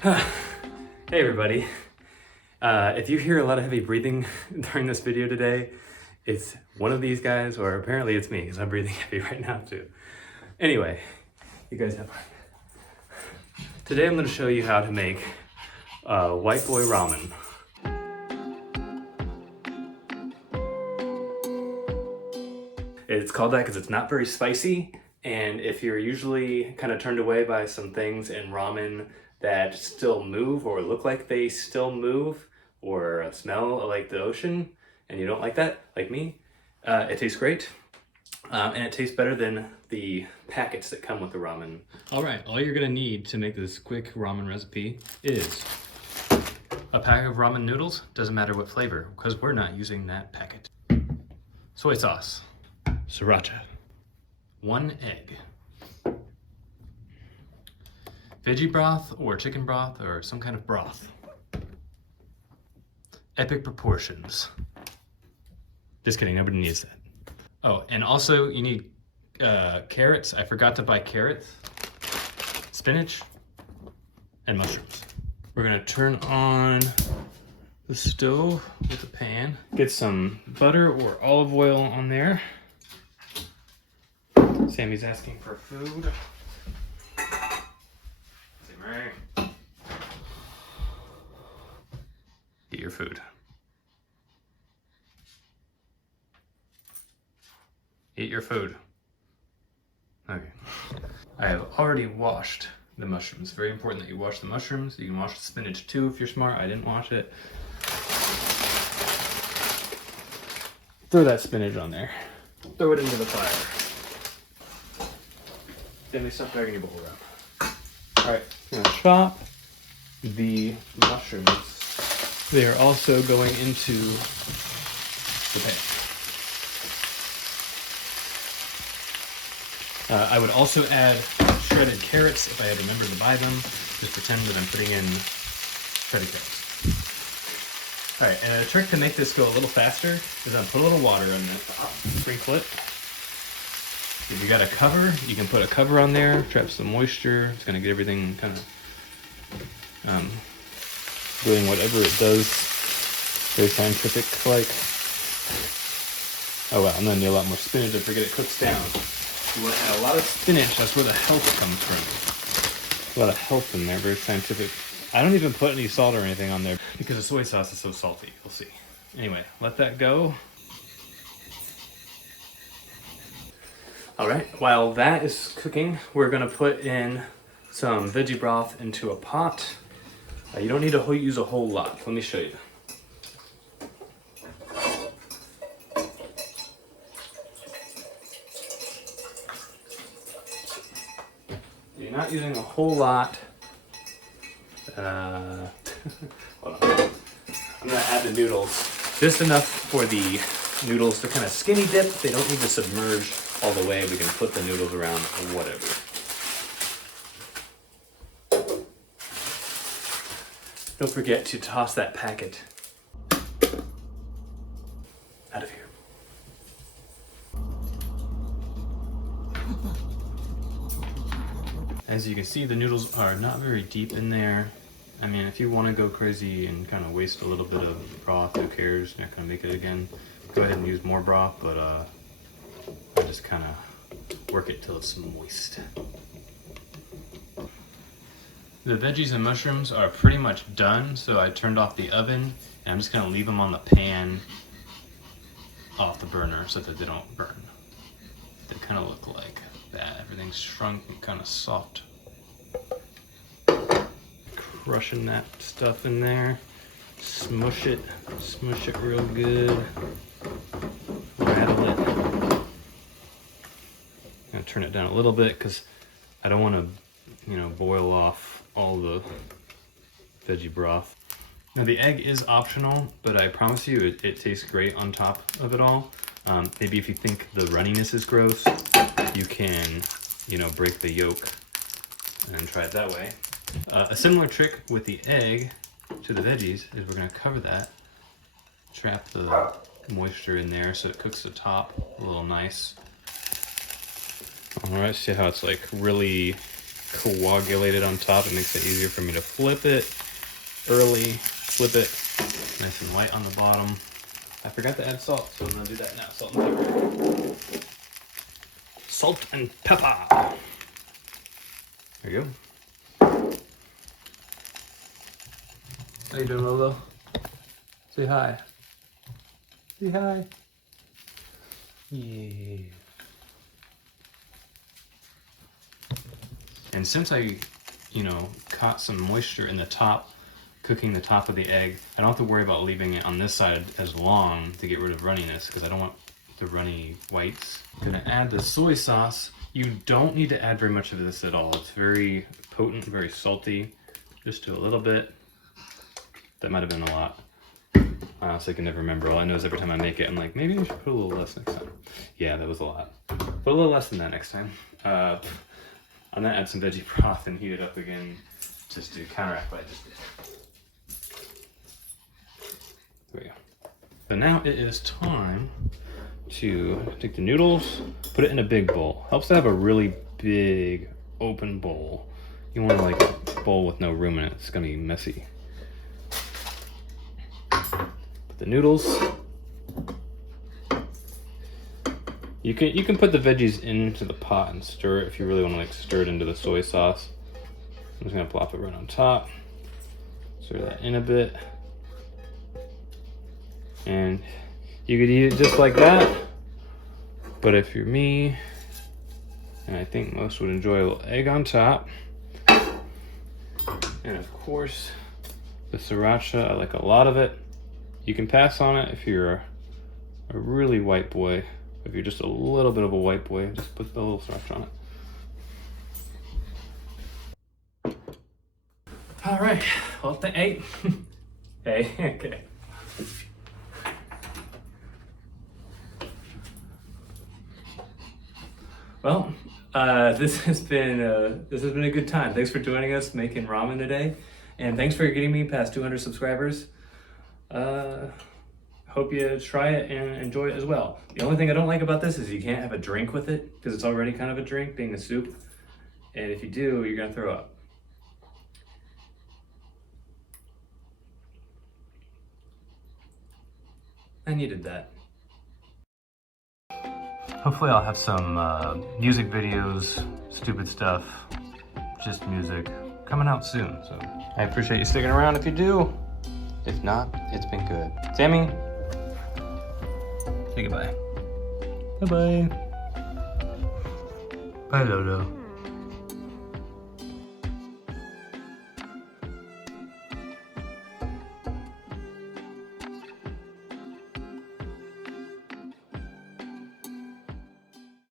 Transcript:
Hey everybody. If you hear a lot of heavy breathing during this video today, it's one of these guys, or apparently it's me, because I'm breathing heavy right now too. Anyway, you guys have fun. Today I'm going to show you how to make white boy ramen. It's called that because it's not very spicy, and if you're usually kind of turned away by some things in ramen that still move or look like they still move or smell like the ocean, and you don't like that, like me, it tastes great. And it tastes better than the packets that come with the ramen. All right, all you're gonna need to make this quick ramen recipe is a pack of ramen noodles. Doesn't matter what flavor, because we're not using that packet. Soy sauce, sriracha, 1 egg, veggie broth or chicken broth or some kind of broth, epic proportions. Just kidding, nobody needs that. Oh, and also you need carrots. I forgot to buy carrots, spinach, and mushrooms. We're gonna turn on the stove with the pan. Get some butter or olive oil on there. Sammy's asking for food. Sammy, get your food. Eat your food. Okay. I have already washed the mushrooms. Very important that you wash the mushrooms. You can wash the spinach too if you're smart. I didn't wash it. Throw that spinach on there. Throw it into the fire. Then stop dragging your bowl around. Alright, I'm gonna chop the mushrooms. They are also going into the pan. I would also add shredded carrots if I had remembered to buy them. Just pretend that I'm putting in shredded carrots. Alright, and a trick to make this go a little faster is I'll put a little water in it. Sprinkle it. If you got a cover, you can put a cover on there, trap some moisture. It's gonna get everything kind of doing whatever it does. Very scientific like. Oh wow, and then a lot more spinach. Don't forget it cooks down. You want to add a lot of spinach, that's where the health comes from. A lot of health in there, very scientific. I don't even put any salt or anything on there because the soy sauce is so salty, you'll see. Anyway, let that go. All right, while that is cooking, we're gonna put in some veggie broth into a pot. You don't need to use a whole lot. Let me show you. You're not using a whole lot. Hold on. I'm gonna add the noodles. Just enough for the noodles to kind of skinny dip. They don't need to submerge all the way. We can flip the noodles around or whatever. Don't forget to toss that packet out of here. As you can see, the noodles are not very deep in there. I mean, if you want to go crazy and kind of waste a little bit of broth, who cares? You're not going to make it again. Go ahead and use more broth, but I just kind of work it till it's moist. The veggies and mushrooms are pretty much done, so I turned off the oven, and I'm just going to leave them on the pan off the burner so that they don't burn. They kind of look like that. Everything's shrunk and kind of soft. Crushing that stuff in there. Smush it real good. Rattle it. I'm gonna turn it down a little bit because I don't want to, boil off all the veggie broth. Now the egg is optional, but I promise you it tastes great on top of it all. Maybe if you think the runniness is gross, you can, break the yolk and try it that way. A similar trick with the egg to the veggies is we're gonna cover that, trap the moisture in there so it cooks the top a little nice. All right, see how it's like really coagulated on top. It makes it easier for me to flip it early, flip it nice and white on the bottom. I forgot to add salt, so I'm gonna do that now. Salt and pepper. Salt and pepper. There you go. How you doing, Lolo? Say hi. Say hi. Yeah. And since I, caught some moisture in the top, cooking the top of the egg, I don't have to worry about leaving it on this side as long to get rid of runniness, because I don't want the runny whites. I'm gonna add the soy sauce. You don't need to add very much of this at all. It's very potent, very salty. Just do a little bit. That might have been a lot. I honestly can never remember. All I know is every time I make it, I'm like, maybe I should put a little less next time. Yeah, that was a lot. Put a little less than that next time. I'm gonna add some veggie broth and heat it up again just to counteract what I just did. There we go. So now it is time to take the noodles, put it in a big bowl. Helps to have a really big open bowl. You want like a bowl with no room in it. It's gonna be messy. Put the noodles. You can put the veggies into the pot and stir it if you really want to like stir it into the soy sauce. I'm just gonna plop it right on top. Stir that in a bit. And you could eat it just like that. But if you're me, and I think most would enjoy a little egg on top. And of course, the sriracha, I like a lot of it. You can pass on it if you're a really white boy. If you're just a little bit of a white boy, just put the little sriracha on it. All right, well, hey. Hey, okay. Well, this has been a good time. Thanks for joining us making ramen today, and thanks for getting me past 200 subscribers. Hope you try it and enjoy it as well. The only thing I don't like about this is you can't have a drink with it because it's already kind of a drink, being a soup. And if you do, you're gonna throw up. I needed that. Hopefully I'll have some music videos, stupid stuff, just music, coming out soon. So I appreciate you sticking around if you do. If not, it's been good. Sammy, say goodbye. Bye-bye. Bye, Lolo.